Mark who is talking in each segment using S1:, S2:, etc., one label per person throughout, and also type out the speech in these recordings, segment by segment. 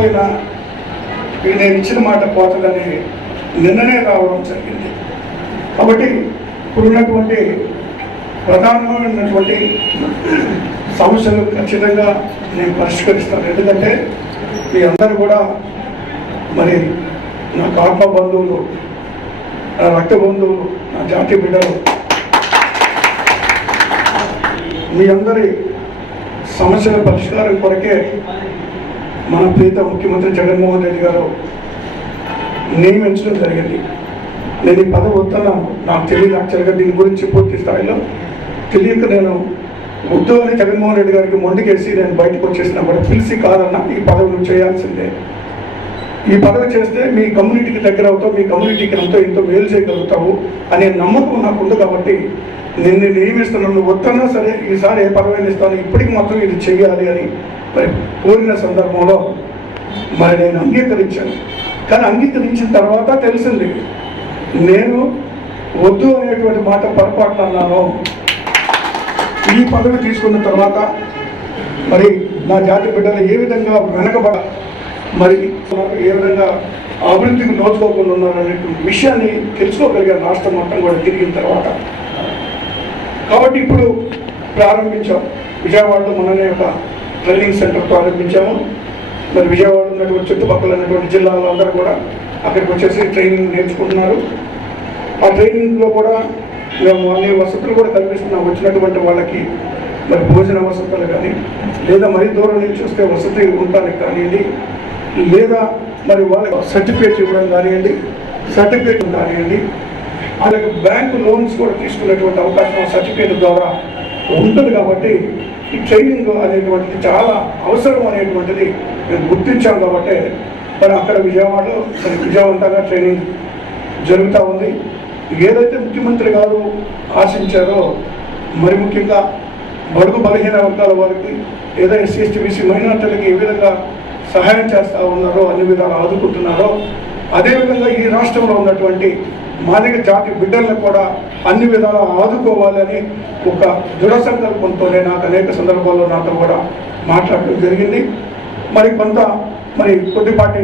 S1: పోయినా నేను ఇచ్చిన మాట పోతుందని నిన్ననే రావడం జరిగింది. కాబట్టి ఇప్పుడున్నటువంటి ప్రధానమైనటువంటి సమస్యలు ఖచ్చితంగా నేను పరిష్కరిస్తాను. ఎందుకంటే మీ అందరూ కూడా మరి నా ఆత్మ బంధువులు నా రక్త బంధువులు నా జాతి బిడ్డలు మీ అందరి సమస్యల పరిష్కారం కొరకే మన ప్రీత ముఖ్యమంత్రి జగన్మోహన్ రెడ్డి గారు నియమించడం జరిగింది. నేను ఈ పదవి వస్తున్నాను నాకు తెలియదు యాక్చువల్గా దీని గురించి పూర్తి స్థాయిలో. తెలియక నేను వద్దు అని జగన్మోహన్ రెడ్డి గారికి మొండికేసి నేను బయటకు వచ్చేసినప్పుడు పిలిచి కాదన్నా ఈ పదవి చేయాల్సిందే. ఈ పదవి చేస్తే మీ కమ్యూనిటీకి దగ్గర అవుతావు మీ కమ్యూనిటీకి ఎంతో ఎంతో మేలు చేయగలుగుతావు అనే నమ్మకం నాకు ఉంది కాబట్టి నిన్ను నియమిస్తున్నాను నువ్వు వద్దన్నా సరే ఈసారి ఏ పదవి ఇస్తాను ఇప్పటికి మాత్రం ఇది చేయాలి అని కోరిన సందర్భంలో మరి నేను అంగీకరించాను. కానీ అంగీకరించిన తర్వాత తెలిసింది నేను వద్దు అనేటువంటి మాట పొరపాటున అన్నాను. ఈ పదవి తీసుకున్న తర్వాత మరి నా జాతి బిడ్డలు ఏ విధంగా వెనకబడ మరి ఏ విధంగా అభివృద్ధికి నోచుకోకుండా ఉన్నారనేటువంటి విషయాన్ని తెలుసుకోగలిగాను రాష్ట్రం మొత్తం కూడా తిరిగిన తర్వాత. కాబట్టి ఇప్పుడు ప్రారంభించాం. విజయవాడలో మననే ఒక ట్రైనింగ్ సెంటర్ ప్రారంభించాము. మరి విజయవాడ ఉన్నటువంటి చుట్టుపక్కల ఉన్నటువంటి జిల్లాలో అందరూ కూడా అక్కడికి వచ్చేసి ట్రైనింగ్ నేర్చుకుంటున్నారు. ఆ ట్రైనింగ్లో కూడా మేము అన్ని వసతులు కూడా కల్పిస్తున్నాం. వచ్చినటువంటి వాళ్ళకి మరి భోజన వసతులు కానీ లేదా మరీ దూరం నుంచి వస్తే వసతి ఉండడానికి కానివ్వండి లేదా మరి వాళ్ళకి సర్టిఫికేట్ ఇవ్వడం కానివ్వండి సర్టిఫికేట్ కానివ్వండి వాళ్ళకి బ్యాంకు లోన్స్ కూడా తీసుకునేటువంటి అవకాశం సర్టిఫికేట్ ద్వారా ఉంటుంది కాబట్టి ఈ ట్రైనింగ్ అనేటువంటిది చాలా అవసరం అనేటువంటిది మేము గుర్తించాం కాబట్టి మరి అక్కడ విజయవాడలో మరి విజయవంతంగా ట్రైనింగ్ జరుగుతూ ఉంది. ఏదైతే ముఖ్యమంత్రి గారు ఆశించారో మరి ముఖ్యంగా బడుగు బలహీన వర్గాల వారికి ఏదో ఎస్సీ ఎస్టీ బీసీ మైనార్టీలకి ఏ విధంగా సహాయం చేస్తూ ఉన్నారో అన్ని విధాలు ఆదుకుంటున్నారో అదేవిధంగా ఈ రాష్ట్రంలో ఉన్నటువంటి మాదిక జాతి బిడ్డలను కూడా అన్ని విధాలా ఆదుకోవాలని ఒక దృఢ సంకల్పంతోనే నాకు అనేక సందర్భాల్లో నాతో కూడా మాట్లాడటం జరిగింది. మరి కొంత మరి కొద్దిపాటి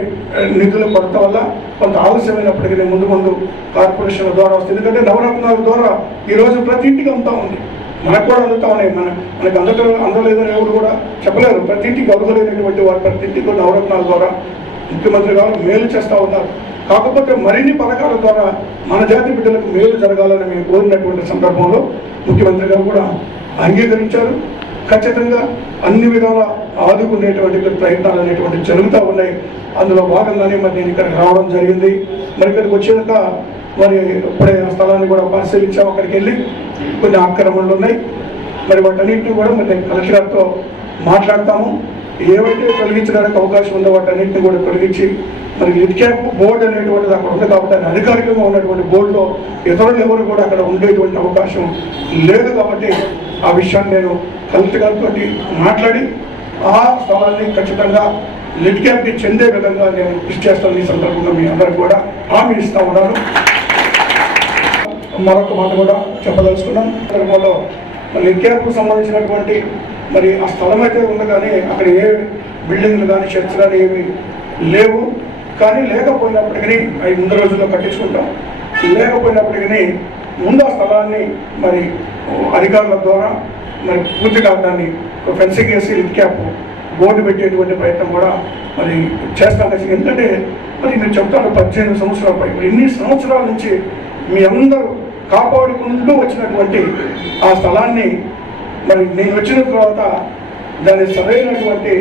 S1: నిధుల కొరత వల్ల కొంత ఆలస్యమైనప్పటికీ ముందు ముందు కార్పొరేషన్ల ద్వారా వస్తుంది. ఎందుకంటే నవరత్నాల ద్వారా ఈరోజు ప్రతి ఇంటికి అమ్ముతా ఉంది. మనకు కూడా అందుతా ఉన్నాయి. మన మనకు అందరూ అందలేదని ఎవరు కూడా చెప్పలేరు. ప్రతి ఇంటికి అర్హులైనటువంటి వారు ప్రతి ఇంటికి నవరత్నాల ద్వారా ముఖ్యమంత్రి గారు మేలు చేస్తూ ఉన్నారు. కాకపోతే మరిన్ని పథకాల ద్వారా మన జాతి బిడ్డలకు మేలు జరగాలని మేము కోరినటువంటి సందర్భంలో ముఖ్యమంత్రి గారు కూడా అంగీకరించారు. ఖచ్చితంగా అన్ని విధాల ఆదుకునేటువంటి ప్రయత్నాలు అనేటువంటి జరుగుతూ ఉన్నాయి. అందులో భాగంగానే మరి నేను ఇక్కడికి రావడం జరిగింది. మరి ఇక్కడికి వచ్చాక మరి ఇప్పుడే ఆ స్థలాన్ని కూడా పరిశీలించాం. అక్కడికి వెళ్ళి కొన్ని ఆక్రమణలు ఉన్నాయి. మరి వాటన్నింటినీ కూడా మరి కలెక్టర్తో మాట్లాడతాము. ఏవైతే తొలగించడానికి అవకాశం ఉందో వాటన్నింటినీ కూడా తొలగించి మరి లిడ్క్యాప్ బోర్డు అనేటువంటిది అక్కడ ఉంది కాబట్టి అధికారికంగా ఉన్నటువంటి బోర్డులో ఇతరులు ఎవరు కూడా అక్కడ ఉండేటువంటి అవకాశం లేదు కాబట్టి ఆ విషయాన్ని నేను కలెక్టర్ గారితో మాట్లాడి ఆ స్థలాన్ని ఖచ్చితంగా లిడ్క్యాప్కి చెందే విధంగా నేను కృషి చేస్తాను. ఈ సందర్భంగా మీ అందరికి కూడా హామీ ఇస్తూ ఉన్నాను. మరొక మాట కూడా చెప్పదలుచుకున్నాం సందర్భంలో లిడ్ సంబంధించినటువంటి మరి ఆ స్థలం అయితే ఉంది కానీ అక్కడ ఏ బిల్డింగ్లు కానీ చర్చ్ కానీ ఏమి లేవు. కానీ లేకపోయినప్పటికీ అవి ముందు రోజుల్లో కట్టించుకుంటాం. లేకపోయినప్పటికీ ముందు ఆ స్థలాన్ని మరి అధికారుల ద్వారా మరి పూర్తిగా దాన్ని ఫెన్సింగ్ వేసి లిఫ్ట్ క్యాప్ బోర్డు పెట్టేటువంటి ప్రయత్నం కూడా మరి చేస్తాం. కలిసి ఎందుకంటే మరి నేను చెప్తాను పద్దెనిమిది సంవత్సరాల పై ఎన్ని సంవత్సరాల నుంచి మీ అందరూ కాపాడుకుంటూ వచ్చినటువంటి ఆ స్థలాన్ని మరి నేను వచ్చిన తర్వాత దాన్ని సరైనటువంటి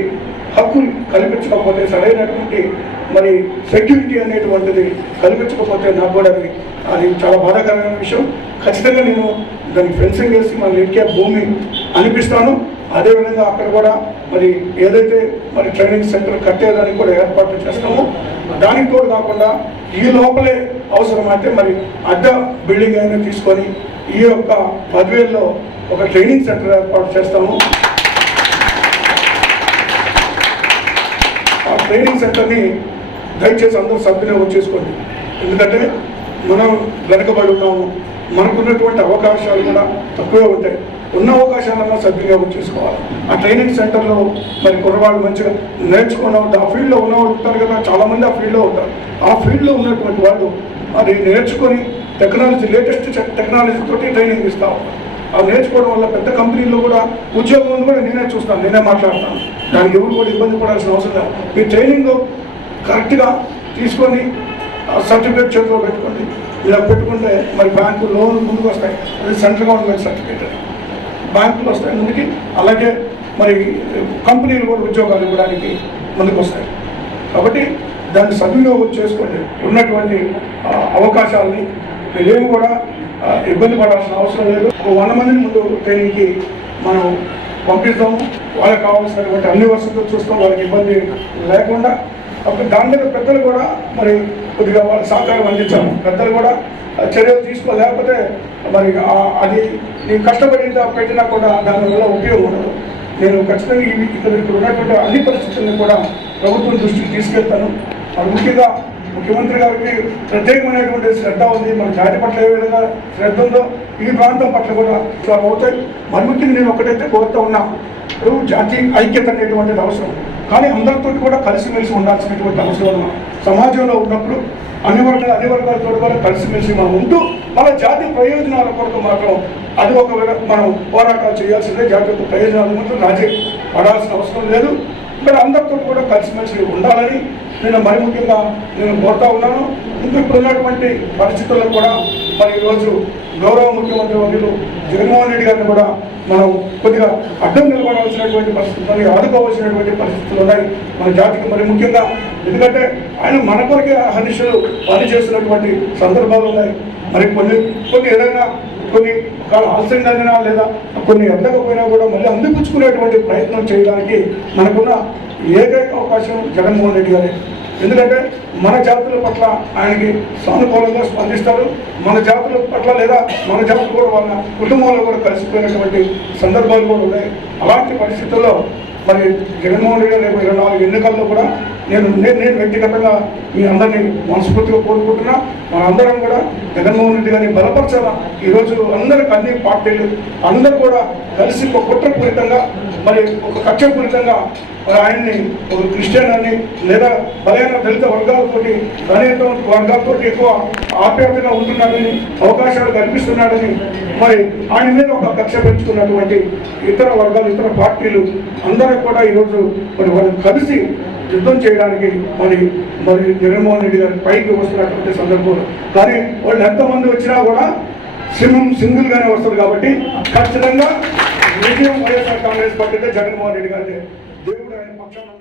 S1: హక్కులు కల్పించకపోతే సరైనటువంటి మరి సెక్యూరిటీ అనేటువంటిది కల్పించకపోతే నాకు కూడా అది అది చాలా బాధాకరమైన విషయం. ఖచ్చితంగా నేను దాన్ని ఫెన్సింగ్ వేసి మన లిట్కే భూమి అనిపిస్తాను. అదేవిధంగా అక్కడ కూడా మరి ఏదైతే మరి ట్రైనింగ్ సెంటర్ కట్టేదానికి కూడా ఏర్పాట్లు చేస్తామో దానికి తోడు కాకుండా ఈ లోపలే అవసరమైతే మరి అడ్డ బిల్డింగ్ అయినా తీసుకొని ఈ యొక్క పదివేల్లో ఒక ట్రైనింగ్ సెంటర్ ఏర్పాటు చేస్తాము. ఆ ట్రైనింగ్ సెంటర్ని దయచేసి అందరూ సద్వినియోగం చేసుకోండి. ఎందుకంటే మనం వెనకబడి ఉన్నాము. మనకున్నటువంటి అవకాశాలు కూడా తక్కువే ఉంటాయి. ఉన్న అవకాశాలను సద్వినియోగం చేసుకోవాలి. ఆ ట్రైనింగ్ సెంటర్లో మరి కుర్రవాళ్ళు మంచిగా నేర్చుకున్న ఆ ఫీల్డ్లో ఉన్నవాళ్ళు ఉంటారు కదా చాలామంది ఆ ఫీల్డ్లో ఉంటారు. ఆ ఫీల్డ్లో ఉన్నటువంటి వాళ్ళు అది నేర్చుకొని టెక్నాలజీ లేటెస్ట్ టెక్నాలజీ తోటి ట్రైనింగ్ ఇస్తా ఉంటారు అవి నేర్చుకోవడం వల్ల పెద్ద కంపెనీల్లో కూడా ఉద్యోగం కూడా నేనే చూస్తాను నేనే మాట్లాడతాను. దానికి ఎవరు కూడా ఇబ్బంది పడాల్సిన అవసరం లేదు. మీ ట్రైనింగ్ కరెక్ట్గా తీసుకొని సర్టిఫికేట్ చేతిలో పెట్టుకోండి. ఇలా పెట్టుకుంటే మరి బ్యాంకు లోన్ ముందుకు వస్తాయి. అది సెంట్రల్ గవర్నమెంట్ సర్టిఫికేట్. బ్యాంకులు వస్తాయి ముందుకి అలాగే మరి కంపెనీలు కూడా ఉద్యోగాలు ఇవ్వడానికి ముందుకు వస్తాయి. కాబట్టి దాన్ని సద్వినియోగం చేసుకోండి. ఉన్నటువంటి అవకాశాలని. మీరేమి కూడా ఇబ్బంది పడాల్సిన అవసరం లేదు. ఒక వంద మందిని ముందు ట్రైనింగ్కి మనం పంపిస్తాము వాళ్ళకి కావాల్సినటువంటి అన్ని వసతులు చూస్తాం. వాళ్ళకి ఇబ్బంది లేకుండా అప్పుడు దాని మీద పెద్దలు కూడా మరి కొద్దిగా వాళ్ళకి సహకారం అందించాము. పెద్దలు కూడా చర్యలు తీసుకోలేకపోతే మరి అది నేను కష్టపడి పెట్టినా కూడా దానివల్ల ఉపయోగం ఉండదు. నేను ఖచ్చితంగా ఇవి ఇక్కడ ఇక్కడ ఉన్నటువంటి అన్ని పరిస్థితులను కూడా ప్రభుత్వం దృష్టికి తీసుకెళ్తాను. మరి ముఖ్యంగా ముఖ్యమంత్రి గారికి ప్రత్యేకమైనటువంటి శ్రద్ధ ఉంది. మన జాతి పట్ల ఏ విధంగా శ్రద్ధ ఉందో ఈ ప్రాంతం పట్ల కూడా ఇట్లా అవుతాయి. మరి ముఖ్యంగా నేను ఒకటైతే కోరుతా ఉన్నా ఇప్పుడు జాతి ఐక్యత అనేటువంటిది అవసరం. కానీ అందరితో కూడా కలిసిమెలిసి ఉండాల్సినటువంటి అవసరం సమాజంలో ఉన్నప్పుడు అన్ని వర్గాలు అన్ని వర్గాలతో కూడా కలిసిమెలిసి మనం ఉంటూ మన జాతి ప్రయోజనాల కొరకు మాత్రం అది ఒక మనం పోరాటాలు చేయాల్సిందే. జాతి ప్రయోజనాలు ప్రయోజనాల మాత్రం రాజీ పడాల్సిన అవసరం లేదు. ఇక్కడ అందరితో కూడా కలిసిమెలిసి ఉండాలని నేను మరి ముఖ్యంగా నేను కోరుతా ఉన్నాను. ఇంకా ఇప్పుడు ఉన్నటువంటి పరిస్థితుల్లో కూడా మరి ఈరోజు గౌరవ ముఖ్యమంత్రి వర్యులు జగన్మోహన్ రెడ్డి గారిని కూడా మనం కొద్దిగా అడ్డం నిలబడాల్సినటువంటి పరిస్థితులు మరియు ఆదుకోవాల్సినటువంటి పరిస్థితులు ఉన్నాయి మన జాతికి. మరి ముఖ్యంగా ఎందుకంటే ఆయన మన కొరకే హనిషులు పని సందర్భాలు ఉన్నాయి. మరి కొన్ని కొన్ని ఏదైనా కొన్ని ఒకవేళ ఆలస్యం అందినా లేదా కొన్ని అందకపోయినా కూడా మళ్ళీ అందిపుచ్చుకునేటువంటి ప్రయత్నం చేయడానికి మనకున్న ఏకైక అవకాశం జగన్మోహన్ రెడ్డి గారే. ఎందుకంటే మన జాతుల పట్ల ఆయనకి సానుకూలంగా స్పందిస్తారు. మన జాతుల పట్ల లేదా మన జాతులు కూడా వాళ్ళ కుటుంబంలో కూడా కలిసిపోయినటువంటి సందర్భాలు కూడా ఉన్నాయి. అలాంటి పరిస్థితుల్లో మరి జగన్మోహన్ రెడ్డి గారు రేపు ఇరవై నాలుగు ఎన్నికల్లో కూడా నేను నేను నేను వ్యక్తిగతంగా మీ అందరినీ మనస్ఫూర్తిగా కోరుకుంటున్నా. మనందరం కూడా జగన్మోహన్ రెడ్డి గారిని బలపరచాలా? ఈరోజు అందరికి అన్ని పార్టీలు అందరూ కూడా కలిసి ఒక కుట్రపూరితంగా మరి ఒక కక్షపూరితంగా మరి ఆయన్ని ఒక క్రిస్టియన్ అని లేదా బలైన దళిత వర్గాలతోటి దళిత వర్గాలతోటి ఎక్కువ ఆప్యాయతగా ఉంటున్నాడని అవకాశాలు కల్పిస్తున్నాడని మరి ఆయన మీద ఒక కక్ష పెంచుకున్నటువంటి ఇతర వర్గాలు ఇతర పార్టీలు అందరూ కూడా ఈరోజు మరి వాళ్ళు కలిసి యుద్ధం చేయడానికి మరి మరి జగన్మోహన్ రెడ్డి గారి పైకి వస్తున్నటువంటి సందర్భం. కానీ వాళ్ళు ఎంతమంది వచ్చినా కూడా సింహం సింగిల్గానే వస్తుంది కాబట్టి ఖచ్చితంగా విజయం వైఎస్ఆర్ కాంగ్రెస్ పార్టీ జగన్మోహన్ రెడ్డి గారి confiamos